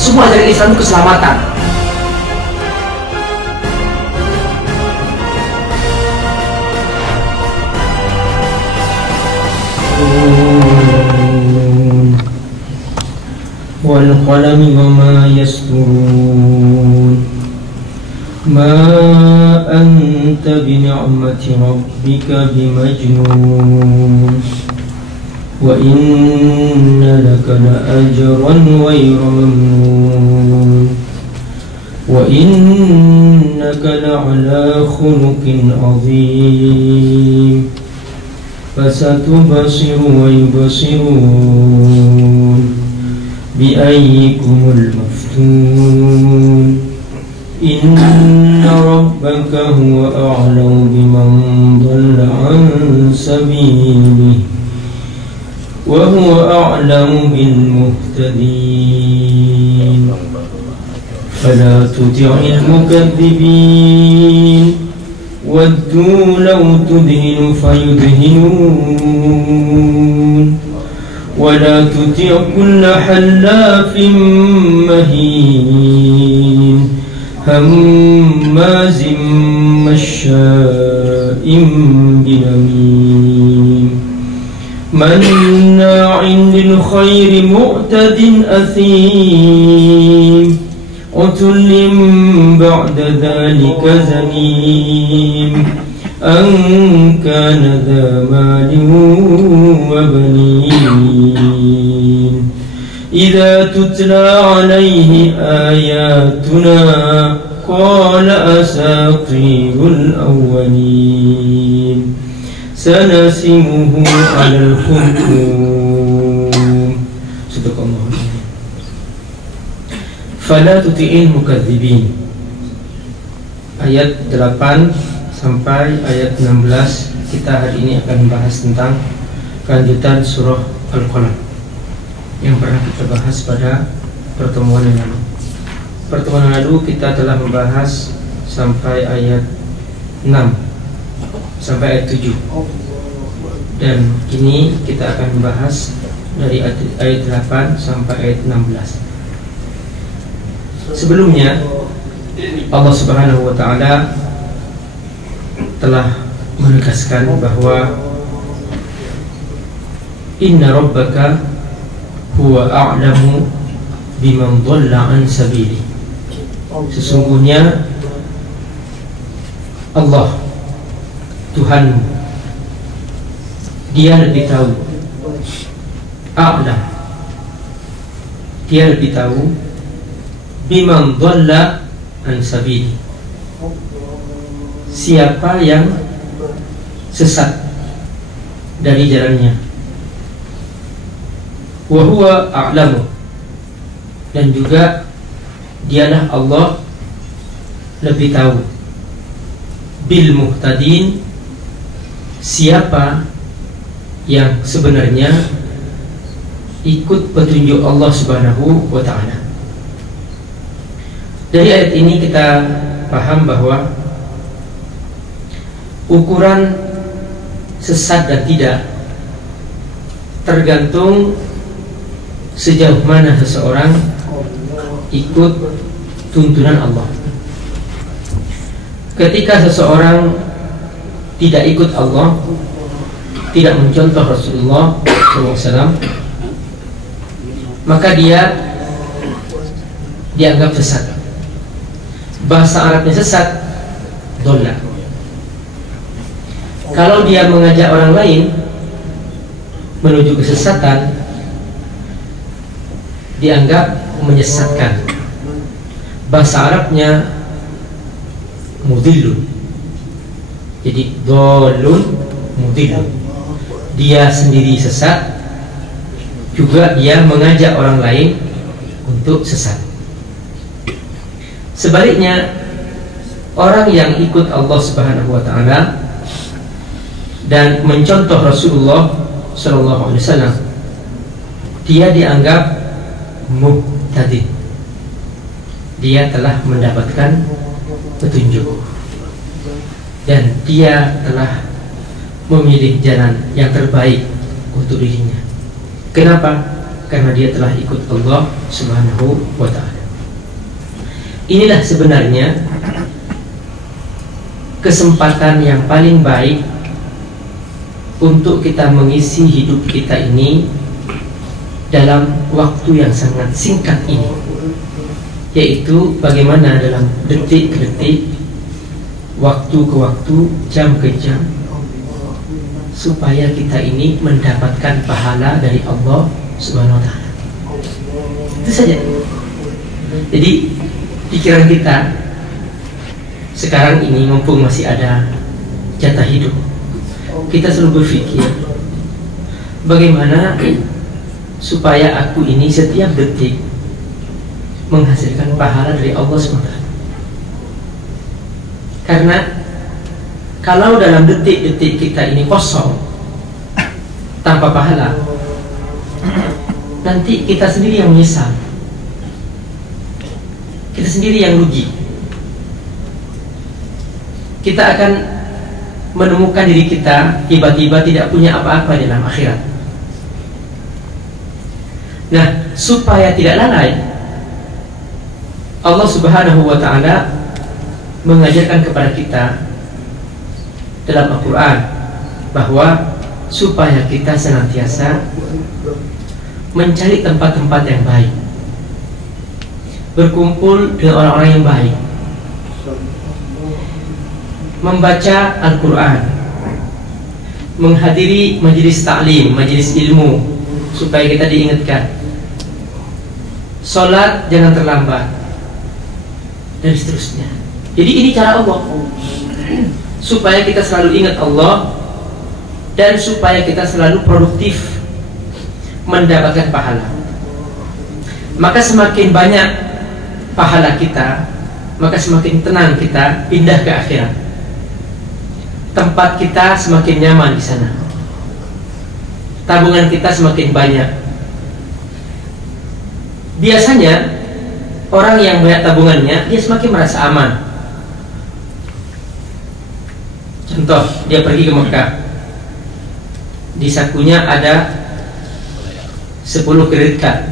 semua ajaran Islam itu keselamatan. wal qalami wa ma yasturun ma anta bi ni'mati rabbika bimajnun wa inna laka la ajran ghayra mamnun wa innaka la'ala khuluqin 'azim fasatubsiru wa yubsirun bi'ayyikumul maftun inna rabbaka huwa a'lamu biman dhalla 'an sabilihi wa huwa a'lamu bil muhtadin fala tuti'il mukadzibin waddu law tudhinu fayudhinun wa la tuti' kulla hallafin mahin hammazin masya'in binamim manna'in lil khairi mu'tadin athim utullin ba'da dhalika zanim an kana dha malin wa banin idza tutla alayhi ayatuna qala asatirul awwalin sanasimuhu 'alal khurtum. Subhanallah. Fala tuti'il mukadzibin. Ayat 8 sampai ayat 16 kita hari ini akan membahas tentang kelanjutan surah Al-Qalam yang pernah kita bahas pada pertemuan yang lalu. Pertemuan yang lalu kita telah membahas sampai ayat 6 sampai ayat 7. Dan kini kita akan membahas dari ayat 8 sampai ayat 16. Sebelumnya Allah Subhanahu wa ta'ala telah menegaskan bahwa inna rabbaka huwa a'lamu biman dhalla an sabili. Sesungguhnya Allah Tuhanmu, Dia lebih tahu, a'lam, Dia lebih tahu biman dhalla an sabili, siapa yang sesat dari jalannya. Wa huwa a'lamu, dan juga dialah Allah lebih tahu bil muhtadin, siapa yang sebenarnya ikut petunjuk Allah Subhanahu wa ta'ala. Dari ayat ini kita paham bahwa ukuran sesat dan tidak tergantung sejauh mana seseorang ikut tuntunan Allah. Ketika seseorang tidak ikut Allah, tidak mencontoh Rasulullah SAW, maka dia dianggap sesat. Bahasa Arabnya sesat, dolla. Kalau dia mengajak orang lain menuju kesesatan, dianggap menyesatkan. Bahasa Arabnya mudhillun. Jadi dolun mudhillun. Dia sendiri sesat, juga dia mengajak orang lain untuk sesat. Sebaliknya, orang yang ikut Allah Subhanahu wa ta'ala dan mencontoh Rasulullah sallallahu alaihi wasallam, dia dianggap muhtadin. Dia telah mendapatkan petunjuk dan dia telah memilih jalan yang terbaik untuk dirinya. Kenapa? karena dia telah ikut Allah Subhanahu wa ta'ala. Inilah sebenarnya kesempatan yang paling baik untuk kita mengisi hidup kita ini dalam waktu yang sangat singkat ini, yaitu bagaimana dalam detik ke detik, waktu ke waktu, jam ke jam, supaya kita ini mendapatkan pahala dari Allah Subhanahu wa ta'ala. Itu saja. Jadi pikiran kita sekarang ini, mumpung masih ada jatah hidup, kita selalu berpikir bagaimana supaya aku ini setiap detik menghasilkan pahala dari Allah SWT. Karena kalau dalam detik-detik kita ini kosong tanpa pahala, nanti kita sendiri yang menyesal, kita sendiri yang rugi. Kita akan menemukan diri kita tiba-tiba tidak punya apa-apa dalam akhirat. Nah, supaya tidak lalai, Allah Subhanahu wa ta'ala mengajarkan kepada kita dalam Al-Quran bahwa supaya kita senantiasa mencari tempat-tempat yang baik, berkumpul dengan orang-orang yang baik, membaca Al-Quran, menghadiri majelis taklim, majelis ilmu, supaya kita diingatkan, sholat jangan terlambat, dan seterusnya. Jadi ini cara Allah supaya kita selalu ingat Allah, dan supaya kita selalu produktif mendapatkan pahala. Maka semakin banyak pahala kita, maka semakin tenang kita pindah ke akhirat. Tempat kita semakin nyaman di sana, tabungan kita semakin banyak. Biasanya orang yang banyak tabungannya, dia semakin merasa aman. Contoh, dia pergi ke Mekah, di sakunya ada 10 kredit card,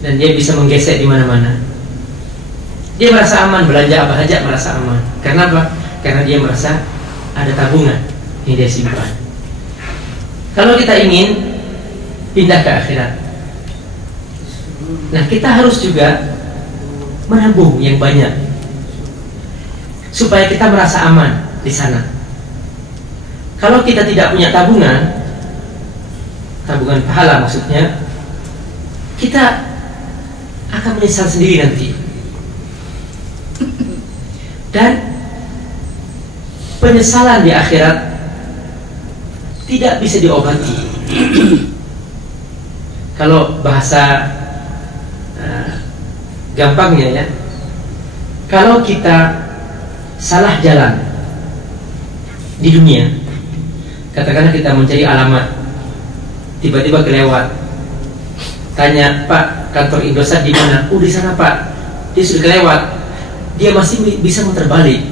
dan dia bisa menggesek di mana-mana. Dia merasa aman, belanja apa saja merasa aman. Karena apa? Karena dia merasa ada tabungan yang dia simpan. Kalau kita ingin pindah ke akhirat, nah kita harus juga menabung yang banyak supaya kita merasa aman di sana. Kalau kita tidak punya tabungan, tabungan pahala maksudnya, kita akan menyesal sendiri nanti. Dan penyesalan di akhirat tidak bisa diobati. Kalau bahasa gampangnya ya, kalau kita salah jalan di dunia, katakanlah kita mencari alamat, tiba-tiba kelewat, tanya, Pak, kantor Indosat di mana? Di sana Pak. Dia sudah kelewat, dia masih bisa muter balik.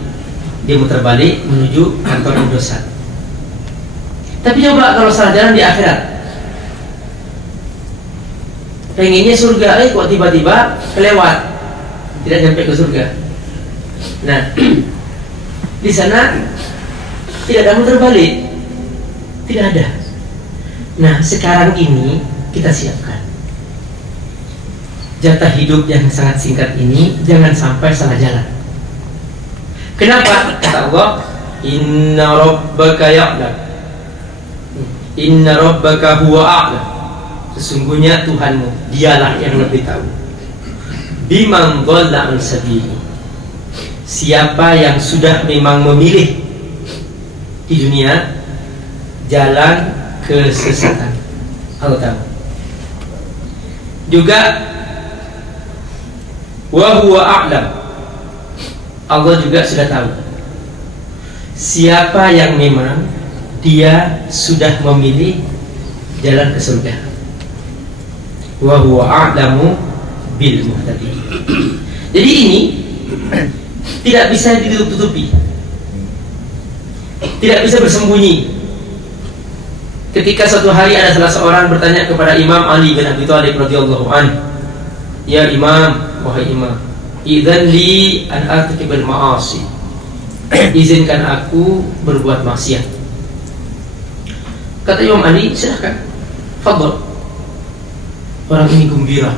Dia muter balik menuju kantor Indosat. Tapi coba kalau salah jalan di akhirat, pengennya surga, kok tiba-tiba kelewat, tidak sampai ke surga. Nah, di sana tidak ada muter balik, tidak ada. Nah, sekarang ini kita siapkan jatah hidup yang sangat singkat ini, jangan sampai salah jalan. Kenapa? Kata Allah, Inna rabbaka ya'lam, Inna rabbaka huwa a'lam. Sesungguhnya Tuhanmu, dialah yang lebih tahu. Biman dhalla an sabili, siapa yang sudah memang memilih di dunia jalan kesesatan, Allah tahu. Juga wa huwa a'lam, Allah juga sudah tahu siapa yang memang dia sudah memilih jalan ke surga. Wa huwa a'lamu bil muhtadin. Jadi ini tidak bisa ditutup-tutupi, tidak bisa bersembunyi. ketika suatu hari ada salah seorang bertanya kepada Imam Ali bin Abi Thalib radhiyallahu anhu, "Ya Imam, wahai Imam, idzan li an artakibal ma'asi." Izinkan aku berbuat maksiat. Kata Imam Ali, "Silahkan, fadhol." Orang ini gembira.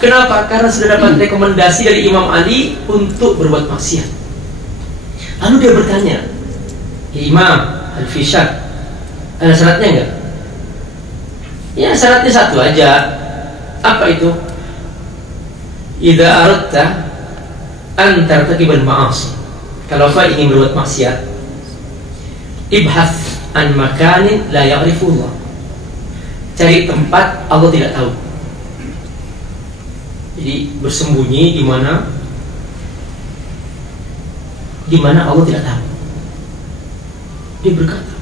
Kenapa? Karena sudah dapat rekomendasi dari Imam Ali untuk berbuat maksiat. Lalu dia bertanya, "Ya Imam, al-fishad, ada syaratnya enggak?" Ya, syaratnya satu aja. Apa itu? Idza aradta an tartakibal ma'asi. Kalau kau ingin berbuat maksiat, ibhath an makanin la ya'rifullah. Cari tempat Allah tidak tahu. Jadi bersembunyi di mana Allah tidak tahu. Dia berkata,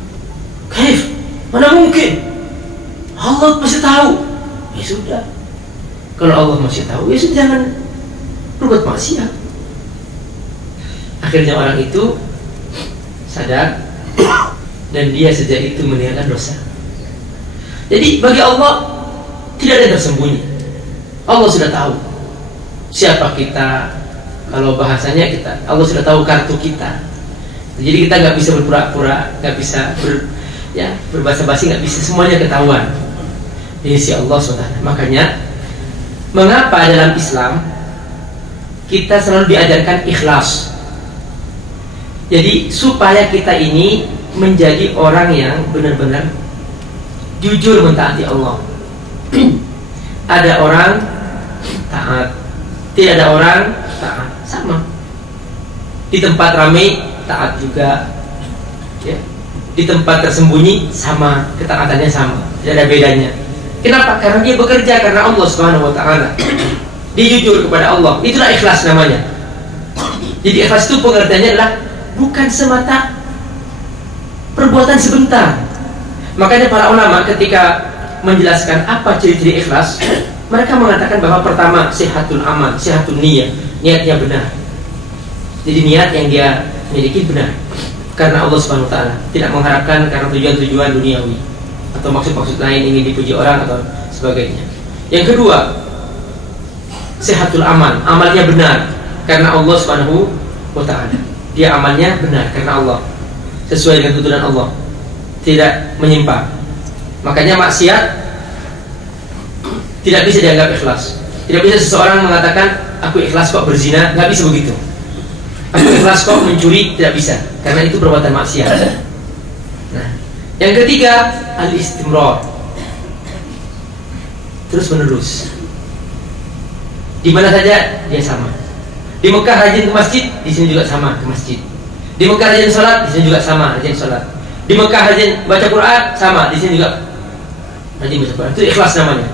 "Kaif? Mana mungkin? Allah pasti tahu." Ya sudah. Kalau Allah masih tahu, ya sudah, jangan berbuat maksiat. Akhirnya orang itu sadar dan dia sejak itu meninggalkan dosa. Jadi bagi Allah tidak ada yang tersembunyi. Allah sudah tahu siapa kita. Kalau bahasanya Allah sudah tahu kartu kita. Jadi kita nggak bisa berpura-pura, nggak bisa berbahasa basi, nggak bisa, semuanya ketahuan. Ini si Allah SWT. Makanya mengapa dalam Islam kita selalu diajarkan ikhlas. Jadi supaya kita ini menjadi orang yang benar-benar jujur mentaati Allah. Ada orang taat, tidak ada orang taat, sama. Di tempat ramai taat juga, ya. Di tempat tersembunyi sama, ketaatannya sama, tidak ada bedanya. Kenapa? Karena dia bekerja karena Allah Subhanahu wa taala. Dia jujur kepada Allah. Itulah ikhlas namanya. Jadi ikhlas itu pengertiannya adalah bukan semata perbuatan sebentar. Makanya para ulama ketika menjelaskan apa ciri-ciri ikhlas, mereka mengatakan bahwa pertama, sihatul amal, sihatul niyah, niatnya benar. Jadi niat yang dia miliki benar karena Allah Subhanahu wa taala, tidak mengharapkan karena tujuan-tujuan duniawi atau maksud-maksud lain ingin dipuji orang atau sebagainya. Yang kedua, sihatul amal, amalnya benar karena Allah Subhanahu wa taala. Dia amalnya benar karena Allah, sesuai dengan tuntunan Allah, tidak menyimpang. Makanya maksiat tidak bisa dianggap ikhlas. Tidak bisa seseorang mengatakan aku ikhlas kok berzina, nggak bisa begitu. Aku ikhlas kok mencuri, tidak bisa, karena itu perbuatan maksiat. Nah, yang ketiga, al-istimrar, terus menerus. Di mana saja dia sama. Di Mekah rajin ke masjid, di sini juga sama ke masjid. Di Mekah rajin sholat, di sini juga sama rajin sholat. Di Mekah rajin baca Quran, sama di sini juga rajin baca Quran. Itu ikhlas namanya.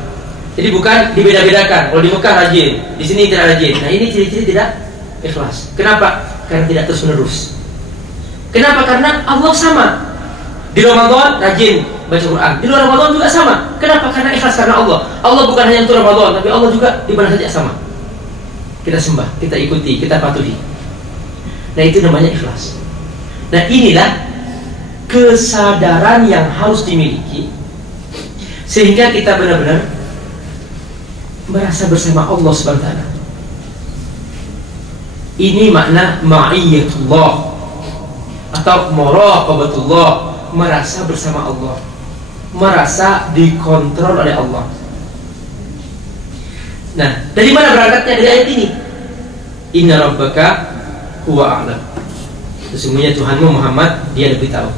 Jadi bukan dibeda-bedakan. Kalau di Mekah rajin, di sini tidak rajin. Nah, ini ciri-ciri tidak ikhlas. Kenapa? Karena tidak terus menerus. Kenapa? Karena Allah sama. Di Ramadan rajin baca Quran, di luar Ramadan juga sama. Kenapa? Karena ikhlas karena Allah. Allah bukan hanya untuk Ramadan, tapi Allah juga di mana saja sama. Kita sembah, kita ikuti, kita patuhi. Nah, itu namanya ikhlas. Nah, inilah kesadaran yang harus dimiliki sehingga kita benar-benar merasa bersama Allah Subhanahu wa taala. Ini makna ma'iyatullah atau muraqabatullah, merasa bersama Allah, merasa dikontrol oleh Allah. Nah, dari mana berangkatnya? Dari ayat ini. Inna rabbaka huwa a'lam. Sesungguhnya Tuhanmu Muhammad, dia lebih tahu.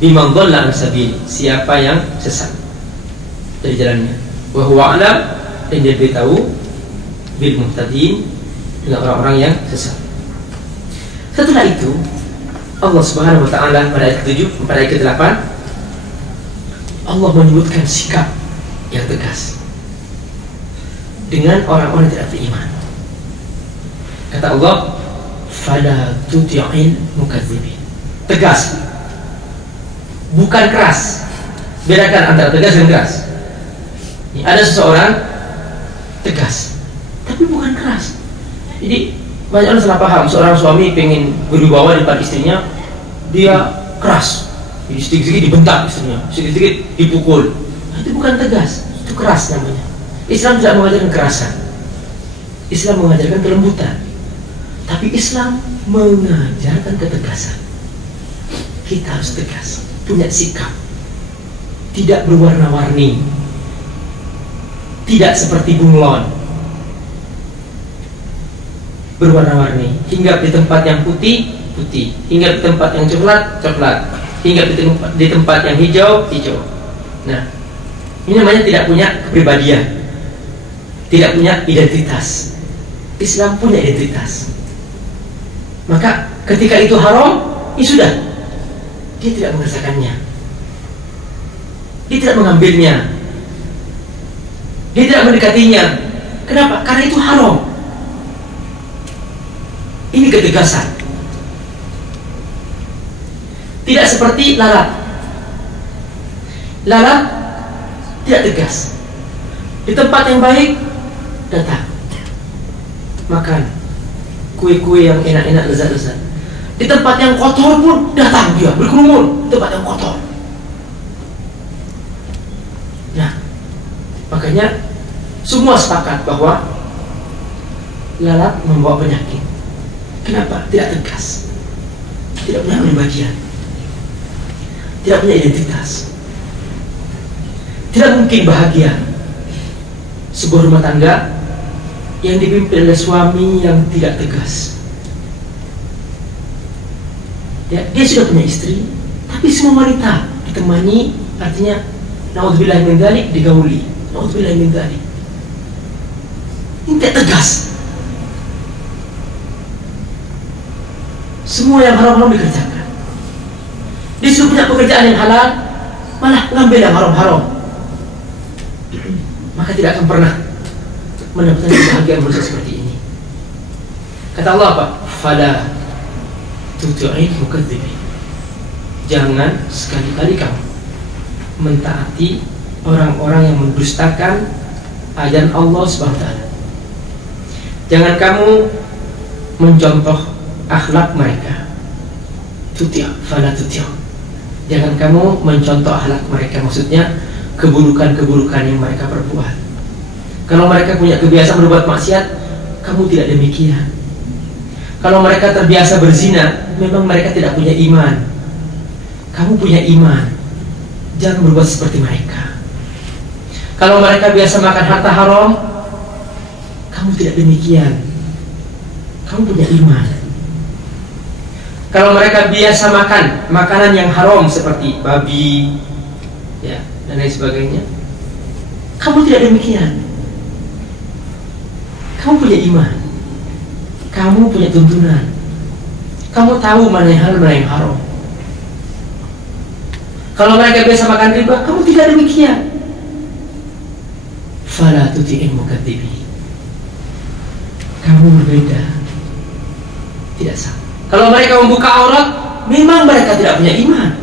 Biman dhalla an sabili, siapa yang sesat dari jalannya. Wa huwa a'lam, dan dia lebih tahu bil muhtadin, dengan orang-orang yang sesat. Setelah itu Allah Subhanahu wa taala pada ayat 7, pada ayat ke-8 Allah menyebutkan sikap yang tegas dengan orang-orang yang tidak beriman. Kata Allah, fala tuti'il mukadzibin. Tegas, bukan keras. Bedakan antara tegas dan keras. Ada seseorang tegas tapi bukan keras. Jadi banyak orang salah paham. Seorang suami pengen berwibawa di depan istrinya, dia keras, sedikit-sedikit dibentak istrinya, sedikit-sedikit dipukul. Nah, itu bukan tegas, itu keras namanya. Islam tidak mengajarkan kekerasan. Islam mengajarkan kelembutan. Tapi Islam mengajarkan ketegasan. Kita harus tegas, punya sikap, tidak berwarna-warni, tidak seperti bunglon, berwarna-warni, hinggap di tempat yang putih, putih, hinggap di tempat yang coklat, coklat, hinggap di tempat yang hijau, hijau. Nah, ini namanya tidak punya kepribadian, tidak punya identitas. Islam punya identitas. Maka ketika itu haram, ya sudah, dia tidak mengerjakannya, dia tidak mengambilnya, dia tidak mendekatinya. Kenapa? Karena itu haram. Ini ketegasan. Tidak seperti lalat. Lalat tidak tegas. Di tempat yang baik datang, makan kue-kue yang enak-enak, lezat-lezat. Di tempat yang kotor pun datang dia, berkerumun. Tempat yang kotor. Nah, makanya semua sepakat bahwa lalat membawa penyakit. Kenapa? Tidak tegas, tidak punya kepribadian, tidak punya identitas. Tidak mungkin bahagia sebuah rumah tangga yang dipimpin oleh suami yang tidak tegas. Ya, dia sudah punya istri, tapi semua wanita ditemani, artinya naudzubillah min dzalik, digauli. Naudzubillah min dzalik. Ini tidak tegas. Semua yang haram-haram dikerjakan. Disuruh punya pekerjaan yang halal, malah ngambil yang haram-haram. Maka tidak akan pernah mendapatkan kebahagiaan manusia seperti ini. Kata Allah apa? Fala tuti'il mukadzibin. Jangan sekali-kali kamu mentaati orang-orang yang mendustakan ajaran Allah Subhanahu wa taala. Jangan kamu mencontoh akhlak mereka. Tuti', fala tuti'. Jangan kamu mencontoh akhlak mereka, maksudnya keburukan-keburukan yang mereka perbuat. Kalau mereka punya kebiasaan berbuat maksiat, kamu tidak demikian. Kalau mereka terbiasa berzina, memang mereka tidak punya iman. Kamu punya iman, jangan berbuat seperti mereka. Kalau mereka biasa makan harta haram, kamu tidak demikian. Kamu punya iman. Kalau mereka biasa makan makanan yang haram seperti babi, ya, dan lain sebagainya, kamu tidak demikian. Kamu punya iman, kamu punya tuntunan, kamu tahu mana yang halal, mana yang haram. Kalau mereka biasa makan riba, kamu tidak demikian. Fala tuti'il mukadzibin. Kamu berbeda, tidak sama. Kalau mereka membuka aurat, memang mereka tidak punya iman.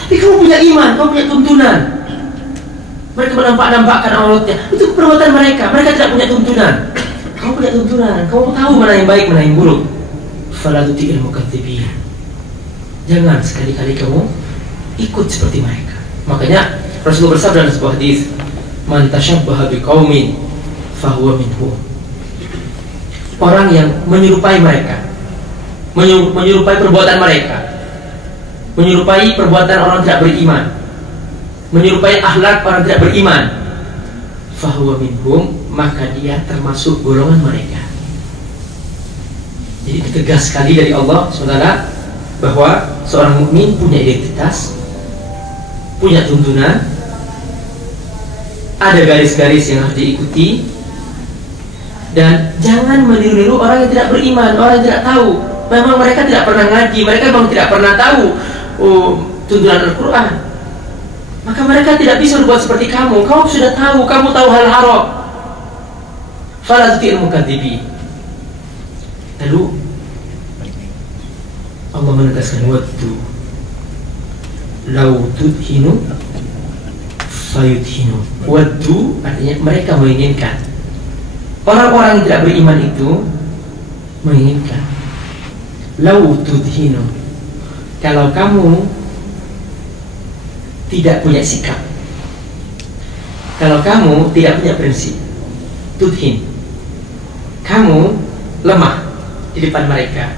Tapi kamu punya iman, kamu punya tuntunan. Mereka menampak-nampakkan auratnya, itu perbuatan mereka. Mereka tidak punya tuntunan. Kamu punya tuntunan, kamu tahu mana yang baik, mana yang buruk. Fala tuti'il mukadzibin. Jangan sekali-kali kamu ikut seperti mereka. Makanya Rasulullah bersabda dalam sebuah hadis, man tashabbaha biqaumin fahuwa minhum. Orang yang menyerupai mereka, menyerupai perbuatan mereka, menyerupai perbuatan orang tidak beriman, menyerupai akhlak orang tidak beriman, fahuwa minhum, maka dia termasuk golongan mereka. Jadi tegas sekali dari Allah SWT bahwa seorang mukmin punya identitas, punya tuntunan, ada garis-garis yang harus diikuti. Dan jangan meniru-niru orang yang tidak beriman, orang yang tidak tahu. Memang mereka tidak pernah ngaji, mereka memang tidak pernah tahu tuntunan Al-Quran. Maka mereka tidak bisa berbuat seperti kamu. Kamu sudah tahu, kamu tahu hal haram. Fala tuti'il mukadzibin. Lalu Allah menegaskan waddu law tudhinu fayudhinu. Waddu artinya mereka menginginkan. Orang-orang yang tidak beriman itu menginginkan lau tudhinu, kalau kamu tidak punya sikap, kalau kamu tidak punya prinsip, tudhin, kamu lemah di depan mereka,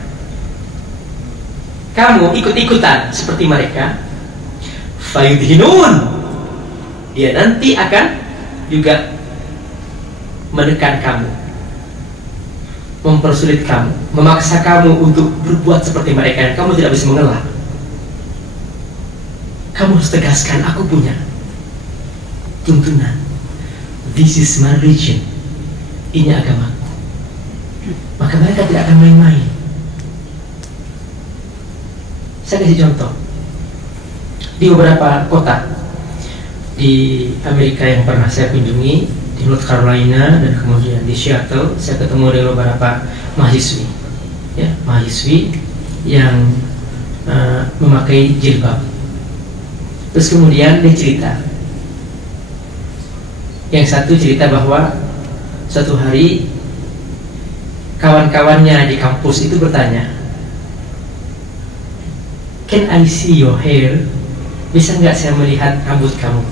kamu ikut-ikutan seperti mereka, fayudhinun, dia nanti akan juga menekan kamu, mempersulit kamu, memaksa kamu untuk berbuat seperti mereka, dan kamu tidak bisa mengelak. Kamu harus tegaskan, aku punya tuntunan. This is my religion. Ini agamaku. Maka mereka tidak akan main-main. Saya kasih contoh. Di beberapa kota di Amerika yang pernah saya kunjungi, di North Carolina dan kemudian di Seattle, saya ketemu dengan beberapa mahasiswi, ya, mahasiswi yang memakai jilbab. Terus kemudian dia cerita, yang satu cerita bahwa suatu hari kawan-kawannya di kampus itu bertanya, "Can I see your hair?" Bisa nggak saya melihat rambut kamu?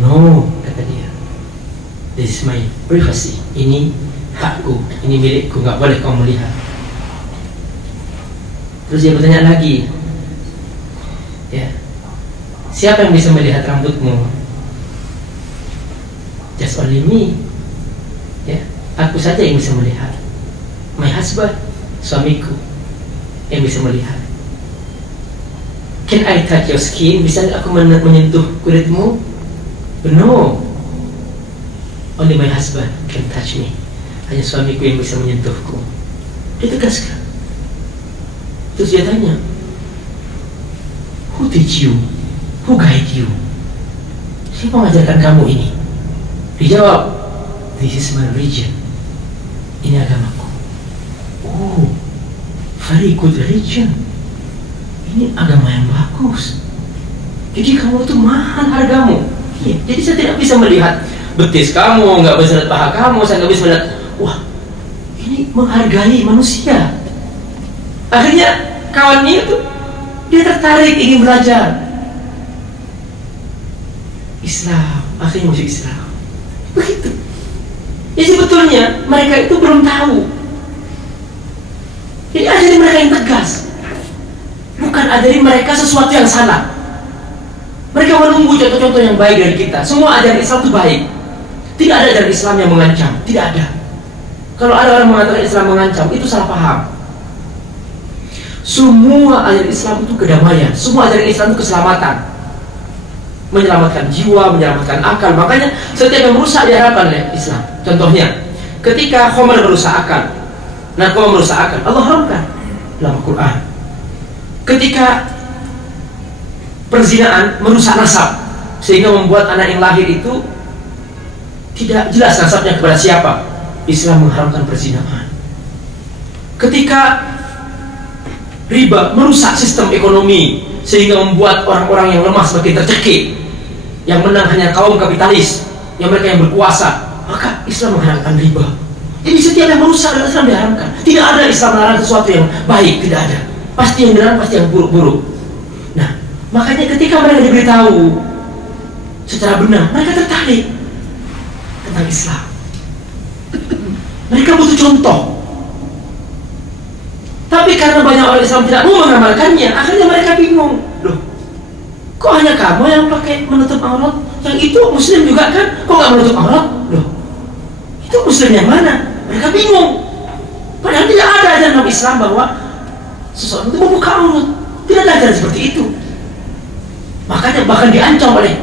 No, kata dia. This is my privacy. Ini hakku, ini milikku, nggak boleh kamu melihat. Terus dia bertanya lagi, ya, siapa yang bisa melihat rambutmu? Just only me. Ya, aku saja yang bisa melihat. My husband, suamiku, yang bisa melihat. Can I touch your skin? Bisa aku menyentuh kulitmu? No. Only my husband can touch me. Hanya suamiku yang bisa menyentuhku. Dia tegaskan. Terus dia tanya, who teach you? Who guide you? Siapa mengajarkan kamu ini? Dijawab, this is my religion. Ini agamaku. Oh, very good religion. Ini agama yang bagus. Jadi kamu itu mahal hargamu. Ya, jadi saya tidak bisa melihat betis kamu, nggak bisa lihat paha kamu, saya nggak bisa melihat. Wah, ini menghargai manusia. Akhirnya kawannya itu dia tertarik ingin belajar Islam, akhirnya masuk Islam. Begitu. Jadi sebetulnya mereka itu belum tahu. Jadi ajari mereka yang tegas, bukan ajari mereka sesuatu yang salah. Mereka menunggu contoh-contoh yang baik dari kita. Semua ajaran Islam itu baik. Tidak ada ajaran Islam yang mengancam. Tidak ada. Kalau ada orang mengatakan Islam mengancam, itu salah paham. Semua ajaran Islam itu kedamaian. Semua ajaran Islam itu keselamatan, menyelamatkan jiwa, menyelamatkan akal. Makanya setiap yang merusak diharapkan oleh Islam. Contohnya, ketika khamr merusak akal, narkoba merusak akal, Allah haramkan dalam Al-Quran. Ketika perzinaan merusak nasab, sehingga membuat anak yang lahir itu tidak jelas nasabnya kepada siapa, Islam mengharamkan perzinaan. Ketika riba merusak sistem ekonomi, sehingga membuat orang-orang yang lemah semakin tercekik, yang menang hanya kaum kapitalis, yang mereka yang berkuasa, maka Islam mengharamkan riba. Jadi setiap yang merusak dalam Islam diharamkan. Tidak ada Islam melarang sesuatu yang baik, tidak ada. Pasti yang dilarang pasti yang buruk-buruk. Nah, makanya ketika mereka diberitahu secara benar, mereka tertarik tentang Islam. Mereka butuh contoh. Tapi karena banyak orang Islam tidak mau mengamalkannya, akhirnya mereka bingung. Loh, kok hanya kamu yang pakai menutup aurat? Yang itu Muslim juga kan? Kok nggak menutup aurat? Loh, itu Muslim yang mana? Mereka bingung. Padahal tidak ada ajaran dalam Islam bahwa seseorang itu membuka aurat. Tidak ada ajaran seperti itu. Makanya bahkan diancam oleh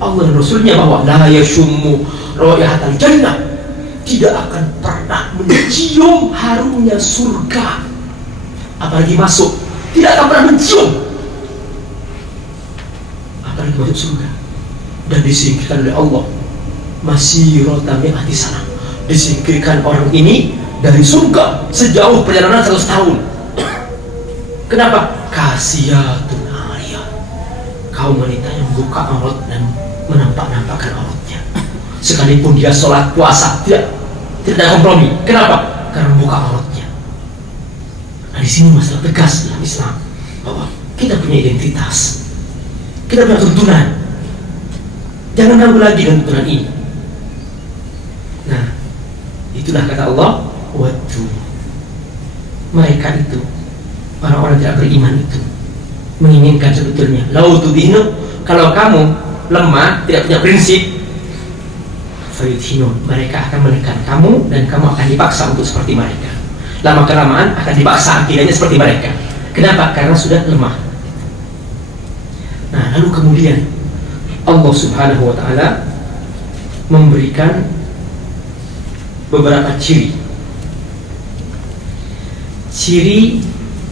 Allah dan Rasulnya bahwa la yashummu raihatal jannah, tidak akan pernah mencium harumnya surga, apalagi masuk, tidak akan pernah mencium apalagi masuk surga. Dan disingkirkan oleh Allah masirata mi'ati sanah, disingkirkan orang ini dari surga sejauh perjalanan 100 tahun. Kenapa? Kasiyatun ariyah, kaum wanita yang membuka aurat dan menampak-nampakkan auratnya. Sekalipun dia sholat puasa, tidak ada kompromi. Kenapa? Karena membuka auratnya. Nah, di sini masalah tegas dalam Islam bahwa kita punya identitas, kita punya tuntunan. Jangan ragu lagi dengan tuntunan ini. Nah, itulah kata Allah, waddu. Mereka itu, orang-orang tidak beriman itu menginginkan sebetulnya, lau tudhinu, kalau kamu lemah, tidak punya prinsip, fayudhinu, mereka akan menekan kamu dan kamu akan dipaksa untuk seperti mereka. Lama kelamaan akan dipaksa akidahnya seperti mereka. Kenapa? Karena sudah lemah. Nah, lalu kemudian Allah Subhanahu wa ta'ala memberikan beberapa ciri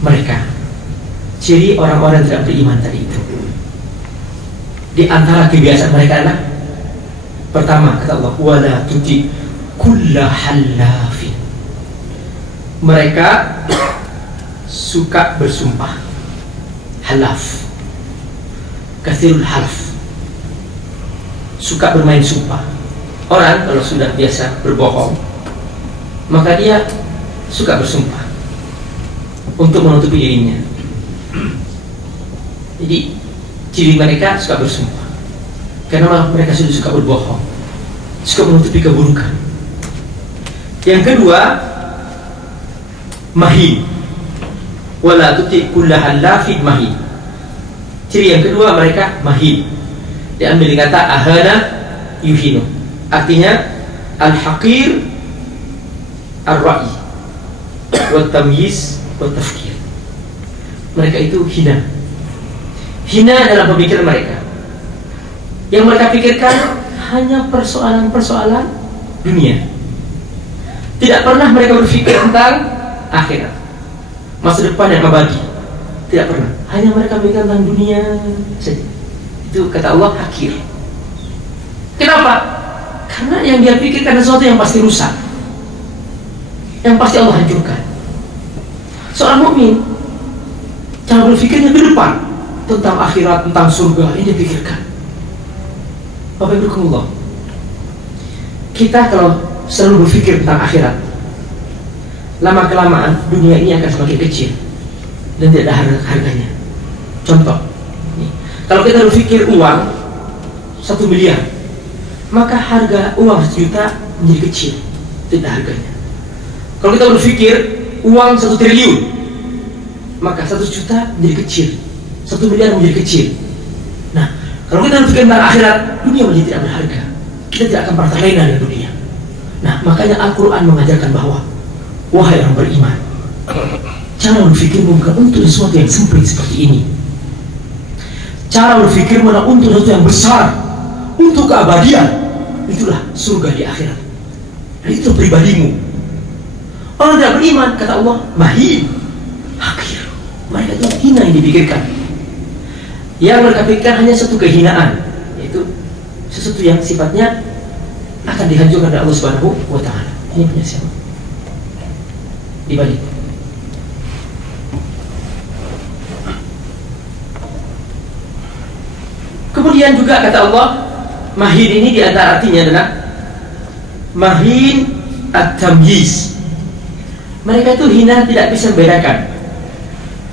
mereka, ciri orang-orang tidak beriman tadi itu. Di antara kebiasaan mereka adalah, pertama kata Allah, wala tuti kulla halafin. Mereka suka bersumpah, halaf, kathirul halaf, suka bermain sumpah. Orang kalau sudah biasa berbohong, maka dia suka bersumpah untuk menutupi dirinya. Jadi ciri mereka suka bersumpah karena mereka sudah suka berbohong, suka menutupi keburukan. Yang kedua, mahin, wala tuti kulla halafin mahin. Ciri yang kedua mereka mahin, diambil kata ahana yuhinu, artinya al-haqir ar-ra'i wa tamyiz wa tafkir. Mereka itu hina dalam pemikiran mereka. Yang mereka pikirkan hanya persoalan-persoalan dunia. Tidak pernah mereka berpikir tentang akhirat, masa depan yang abadi. Tidak pernah. Hanya mereka pikirkan tentang dunia saja. Itu kata Allah hakir. Kenapa? Karena yang dia pikirkan sesuatu yang pasti rusak, yang pasti Allah hancurkan. Seorang mukmin cara berpikirnya ke depan, tentang akhirat, tentang surga, ini dipikirkan. Bapak Ibu Allah, kita kalau selalu berpikir tentang akhirat, lama kelamaan dunia ini akan semakin kecil dan tidak ada harganya. Contoh, kalau kita berpikir uang 1 miliar, maka harga uang 1 juta menjadi kecil, tidak harganya. Kalau kita berpikir uang 1 triliun, maka 1 juta menjadi kecil, 1 miliar menjadi kecil. Nah, kalau kita berpikir tentang akhirat, dunia menjadi tidak berharga. Kita tidak akan pernah terlena dengan dunia. Nah, makanya Al-Quran mengajarkan bahwa, wahai orang beriman, cara berpikirmu bukan untuk sesuatu yang sempit seperti ini. Cara berpikirmu adalah untuk sesuatu yang besar, untuk keabadian. Itulah surga di akhirat. Dan itu pribadimu. Orang tidak beriman, kata Allah, mahin, hakir. Mereka itu hina yang dipikirkan. Yang mereka pikirkan hanya satu kehinaan, yaitu sesuatu yang sifatnya akan dihancurkan oleh Allah Subhanahu wa ta'ala. Ini punya siapa? Dibalik. Kemudian juga kata Allah, mahin ini diantara artinya adalah mahin at-tamyiz. Mereka itu hina, tidak bisa membedakan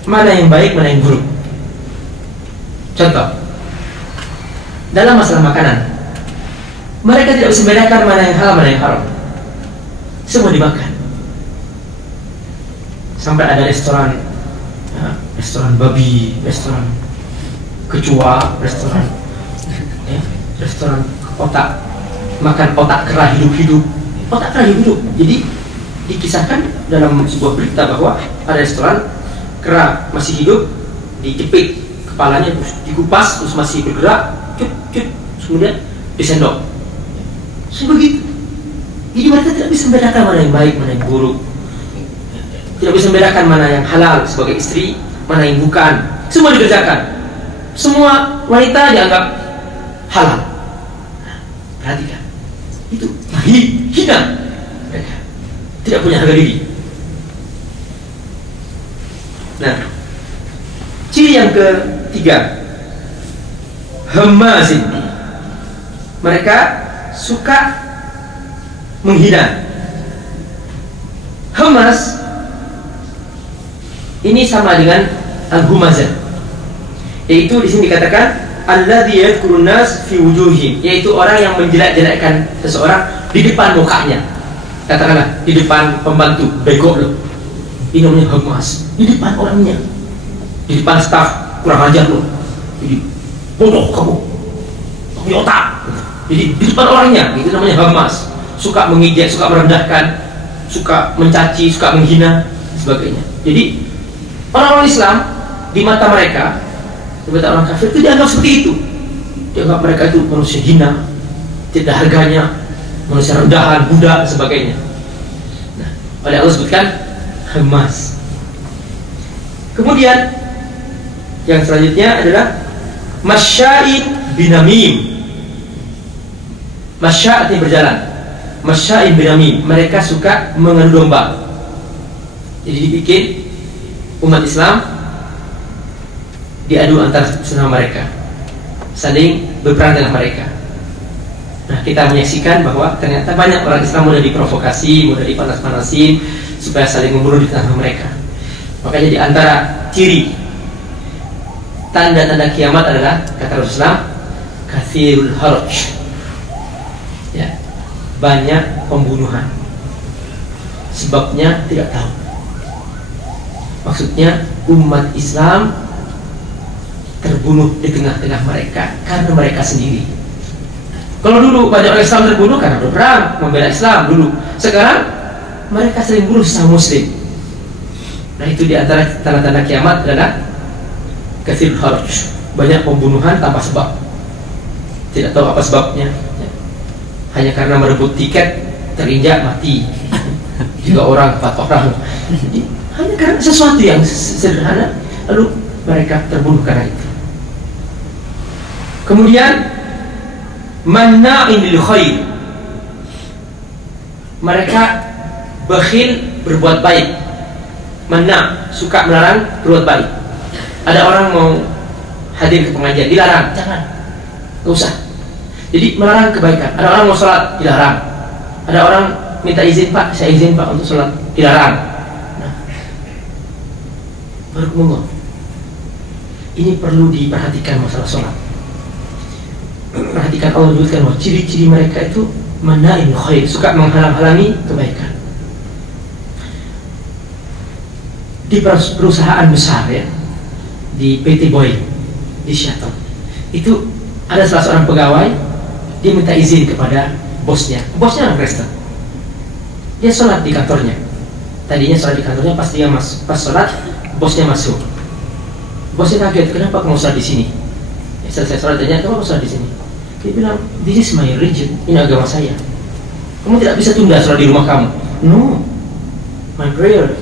mana yang baik, mana yang buruk. Contoh, dalam masalah makanan, mereka tidak bisa membedakan mana yang halal, mana yang haram. Semua dimakan. Sampai ada restoran, ya, restoran babi, restoran kecoa, restoran otak, makan otak kera hidup-hidup. Otak kera hidup-hidup. Jadi dikisahkan dalam sebuah berita bahwa ada restoran kera masih hidup, dijepit kepalanya, terus dikupas, terus masih bergerak, kemudian disendok. Sebegitu. Jadi mereka tidak bisa membedakan mana yang baik, mana yang buruk. Tidak bisa membedakan mana yang halal sebagai istri, mana yang bukan. Semua dikerjakan. Semua wanita dianggap halal. Nah, perhatikan. Itu hina. Mereka tidak punya harga diri. Nah, ciri yang ketiga, hamazin. Mereka suka menghina. Hamas Ini sama dengan al-humazah, yaitu di sini dikatakan alladzi yadhkurun nas fi wujuhihim, yaitu orang yang menjelek-jelekkan seseorang di depan mukanya. Katakanlah di depan pembantu, bego lo, ini namanya humas. Di depan orangnya, di depan staf, kurang ajar lo, jadi bodoh kamu, punya otak. Jadi di depan orangnya, itu namanya humas. Suka mengejek, suka merendahkan, suka mencaci, suka menghina, sebagainya. Jadi orang-orang Islam di mata mereka, di mata orang kafir itu dianggap seperti itu. Dianggap mereka itu manusia hina, tidak harganya, manusia rendahan, budak, dan sebagainya. Nah, oleh Allah sebutkan hamas. Kemudian yang selanjutnya adalah masya'in binamim. Masya' artinya berjalan. Masya'in binamim, mereka suka mengadu domba. Jadi dibikin umat Islam diadu antar sesama mereka, saling berperang dengan mereka. Nah, kita menyaksikan bahwa ternyata banyak orang Islam mudah diprovokasi, mudah dipanas-panasin supaya saling membunuh di tengah mereka. Makanya di antara ciri tanda-tanda kiamat adalah, kata Rasulullah, kathirul haraj, ya, banyak pembunuhan. Sebabnya tidak tahu. Maksudnya umat Islam terbunuh di tengah-tengah mereka karena mereka sendiri. Kalau dulu banyak orang Islam terbunuh karena berperang membela Islam dulu. Sekarang mereka sering bunuh sesama Muslim. Nah, itu diantara tanda-tanda kiamat adalah kathir haraj, banyak pembunuhan tanpa sebab, tidak tahu apa sebabnya, hanya karena merebut tiket terinjak mati 3 orang 4 orang, hanya karena sesuatu yang sederhana lalu mereka terbunuh karena itu. Kemudian manna'in lil khair, mereka bakhil berbuat baik. Manna, suka melarang berbuat baik. Ada orang mau hadir ke pengajian, dilarang, jangan, gak usah. Jadi melarang kebaikan. Ada orang mau sholat, dilarang. Ada orang minta izin, Pak, saya izin Pak untuk sholat, dilarang. Nah, barakallahu, ini perlu diperhatikan masalah sholat. Perhatikan, Allah menyebutkan bahwa ciri-ciri mereka itu manna'in khair, suka menghalang-halangi kebaikan. Di perusahaan besar, ya, di PT Boeing, di Seattle, itu ada salah seorang pegawai, dia minta izin kepada bosnya orang Kristen. Dia sholat di kantornya. Tadinya sholat di kantornya, pas dia pas sholat, bosnya masuk. Bosnya kaget, kenapa kamu sholat di sini? Ya, selesai sholat, tanya, kenapa sholat di sini? Dia bilang, this is my religion, ini agama saya. Kamu tidak bisa tunda sholat di rumah kamu. No, my prayer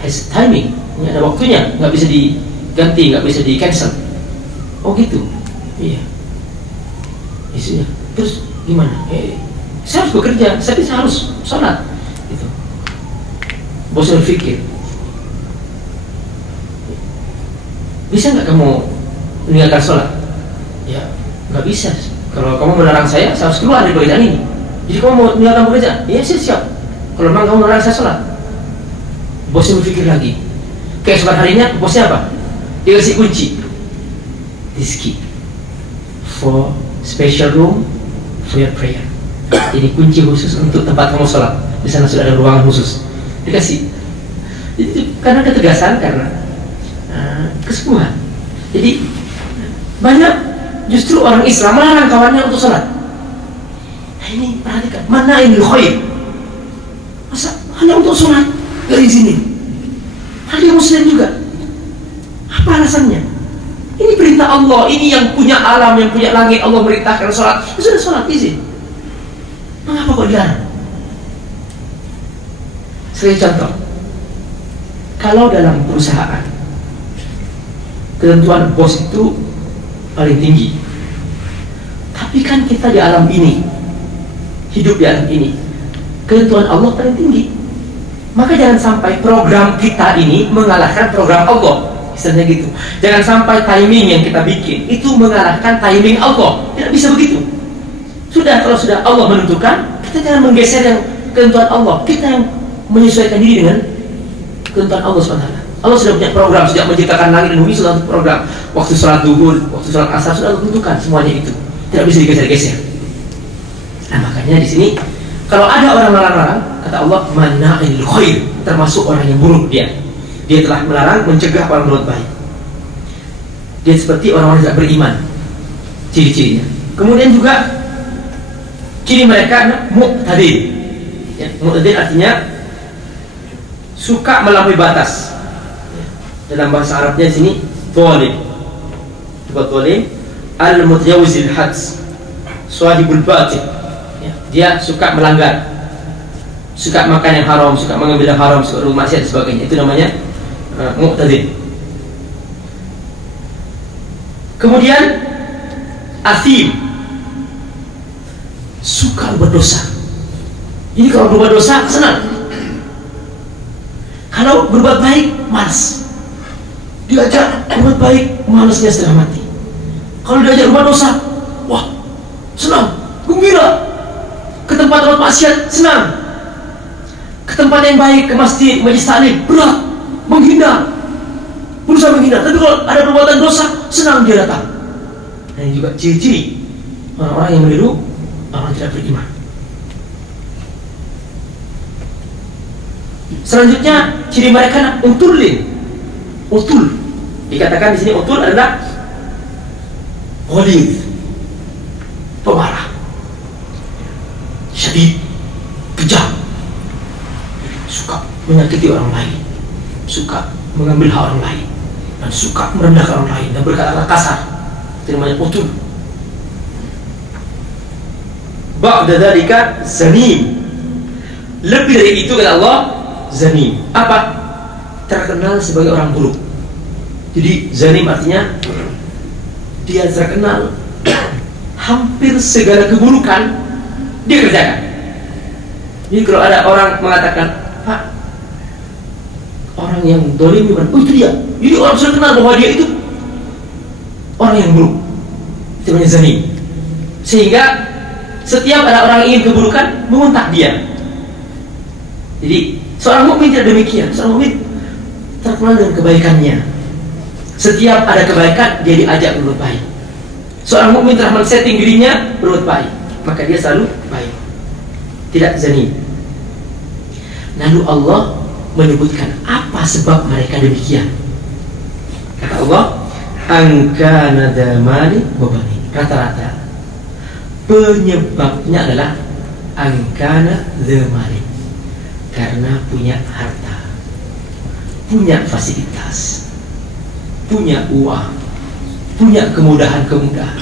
has timing, ini ada waktunya, nggak bisa diganti, nggak bisa di cancel. Oh gitu, iya. Isinya, terus gimana? Saya harus bekerja, tapi saya harus sholat. Gitu. Bosnya berpikir, bisa nggak kamu meninggalkan sholat? Ya, nggak bisa. Kalau kamu melarang saya harus keluar dari pekerjaan ini. Jadi kamu mau meninggalkan pekerjaan? Ya, saya siap. Kalau memang kamu melarang saya sholat. Bosnya berpikir lagi. Keesokan harinya bosnya apa? Dia kasih kunci. This key for special room for your prayer. Ini kunci khusus untuk tempat kamu sholat. Di sana sudah ada ruangan khusus. Dikasih. Jadi karena ketegasan, karena kesungguhan. Jadi banyak justru orang Islam melarang kawannya untuk sholat. Nah, ini perhatikan, mana ini khair? Masa hanya untuk sholat gak izinin? Ada Muslim juga. Apa alasannya? Ini perintah Allah, ini yang punya alam, yang punya langit, Allah merintahkan sholat. Ya sudah, sholat izin. Mengapa kok dilarang? Sebagai contoh, kalau dalam perusahaan ketentuan bos itu paling tinggi, tapi kan kita di alam ini, hidup di alam ini, ketentuan Allah paling tinggi. Maka jangan sampai program kita ini mengalahkan program Allah, misalnya gitu. Jangan sampai timing yang kita bikin itu mengalahkan timing Allah. Tidak bisa begitu. Sudah, kalau sudah Allah menentukan, kita jangan menggeser yang ketentuan Allah. Kita yang menyesuaikan diri dengan ketentuan Allah SWT. Allah sudah punya program sejak menciptakan langit dan bumi, sudah program. Waktu sholat duhur, waktu sholat asar sudah tentukan semuanya itu. Tidak bisa digeser-geser. Nah makanya di sini kalau ada orang melarang, kata Allah, mana'il khair, termasuk orang yang buruk dia. Dia telah melarang, mencegah orang berbuat baik. Dia seperti orang-orang yang tidak beriman. Ciri-cirinya. Kemudian juga ciri mereka mu'tadil. Ya, mu'tadil artinya suka melampaui batas. Dalam bahasa Arabnya di sini zalim. Coba zalim, al-mutajawizil hads, swadibul batil. Ya, dia suka melanggar, suka makan yang haram, suka mengambil yang haram, suka bermaksiat dan sebagainya. Itu namanya mu'tadil. Kemudian athim, suka berdosa. Jadi kalau berbuat dosa senang, kalau berbuat baik malas. Diajak berbuat baik, malasnya setengah mati. Kalau diajak berbuat dosa, wah senang, gembira. Ke tempat maksiat senang, ke tempat yang baik, ke masjid, majlis taklim berat, menghindar, berusaha menghindar. Tapi kalau ada perbuatan dosa, senang dia datang. Dan ini juga ciri-ciri orang-orang yang meniru orang tidak beriman. Selanjutnya ciri mereka utulin. Utul dikatakan di sini, utul adalah ghalidh, pemarah, syadid, kejam, suka menyakiti orang lain, suka mengambil hak orang lain, dan suka merendahkan orang lain dan berkata kasar. Itu namanya utul. Ba'da dzalika zanim. Lebih dari itu kata Allah, zanim. Apa? Terkenal sebagai orang buruk. Jadi zanim artinya dia terkenal hampir segala keburukan dia kerjakan. Jadi kalau ada orang mengatakan, Pak, orang yang zalim bukan, oh itu dia. Jadi orang sudah kenal bahwa dia itu orang yang buruk. Itu namanya zanim. Sehingga setiap ada orang yang ingin keburukan, mengontak dia. Jadi seorang mukmin tidak demikian. Seorang mukmin terkenal dengan kebaikannya. Setiap ada kebaikan, dia diajak berbuat baik. Seorang mukmin telah men-setting dirinya berbuat baik, maka dia selalu baik, tidak zanim. Lalu Allah menyebutkan apa sebab mereka demikian. Kata Allah, angkana damani wabani. Rata-rata penyebabnya adalah angkana damani, karena punya harta, punya fasilitas, punya uang, punya kemudahan-kemudahan.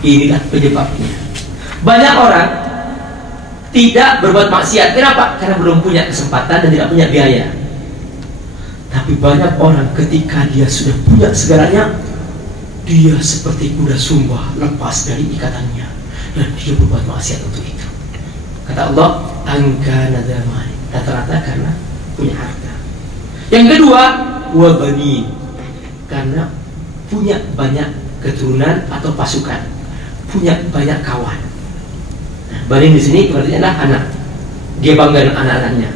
Inilah penyebabnya. Banyak orang tidak berbuat maksiat. Kenapa? Karena belum punya kesempatan dan tidak punya biaya. Tapi banyak orang ketika dia sudah punya segalanya, dia seperti kuda sumba lepas dari ikatannya dan dia berbuat maksiat untuk itu. Kata Allah, angka nadamani, rata-rata karena punya harta. Yang kedua, wabani, karena punya banyak keturunan atau pasukan, punya banyak kawan. Nah, bani di sini artinya adalah anak. Dia bangga dengan anak-anaknya,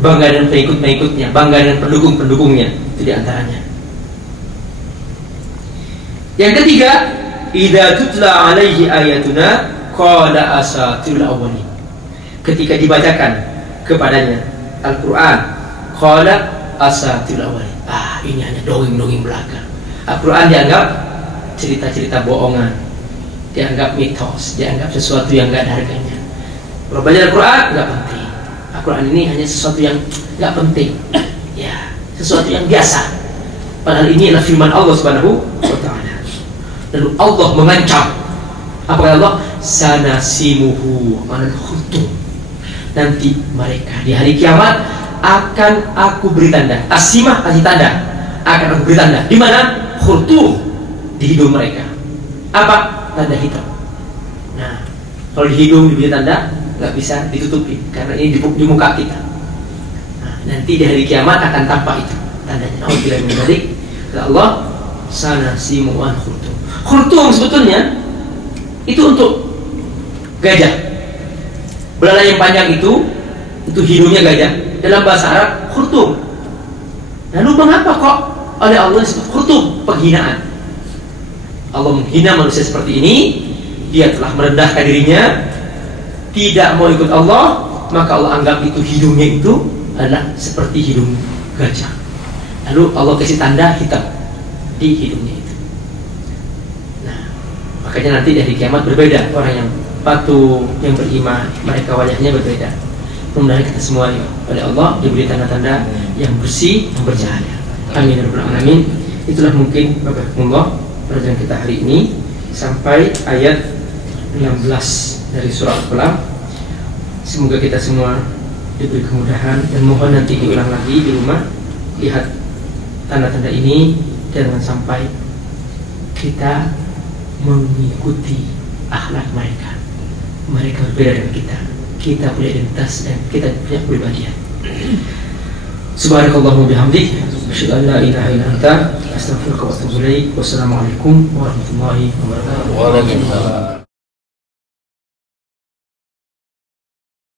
bangga dengan pengikut-pengikutnya, bangga dengan pendukung-pendukungnya. Itu diantaranya. Yang ketiga, idza tutla alaihi ayatuna qala asatirul awwalin. Ketika dibacakan kepadanya Al-Quran, qala asatirul awwalin. Ini hanya dongeng-dongeng belaka. Al-Quran dianggap cerita-cerita bohongan, dianggap mitos, dianggap sesuatu yang nggak ada harganya. Kalau baca Al-Quran nggak penting. Al-Quran ini hanya sesuatu yang nggak penting, ya, sesuatu yang biasa. Padahal ini adalah firman Allah Subhanahu wa Ta'ala. Lalu Allah mengancam, apa kata Allah? Sanasimuhu alal khutum. Nanti mereka di hari kiamat akan aku beri tanda. Asimah kasih tanda, akan aku beri tanda. Di mana? Khurtum, di hidung mereka. Apa? Tanda hitam. Nah, kalau di hidung diberi tanda, nggak bisa ditutupi karena ini di muka kita. Nah, nanti di hari kiamat akan tampak itu tandanya. Oh, bila menarik, kata Allah, sanasimuhu khurtum. Khurtum sebetulnya itu untuk gajah. Belalai yang panjang itu hidungnya gajah. Dalam bahasa Arab khurtum. Lalu mengapa kok oleh Allah disebut khurtum, penghinaan? Allah menghina manusia seperti ini, dia telah merendahkan dirinya, tidak mau ikut Allah, maka Allah anggap itu hidungnya itu adalah seperti hidung gajah. Lalu Allah kasih tanda hitam di hidungnya itu. Nah, makanya nanti dari kiamat berbeda, orang yang patuh, yang beriman, mereka wajahnya berbeda. Mudah-mudahan kita semua oleh Allah diberi tanda-tanda yang bersih, yang bercahaya. Amin ya rabbal alamin. Itulah mungkin Bapak pelajaran kita hari ini sampai ayat 16 dari surah Al-Qalam. Semoga kita semua diberi kemudahan, dan mohon nanti diulang lagi di rumah, lihat tanda-tanda ini, jangan sampai kita mengikuti akhlak mereka. Mereka berbeda dengan kita punya identitas dan kita punya kepribadian. Subhanakallahumma bihamdik, asyhadu an la ilaha illa anta, astaghfiruka wa atubu ilaik. Wassalamualaikum warahmatullahi wabarakatuh. Waalaikumsalam.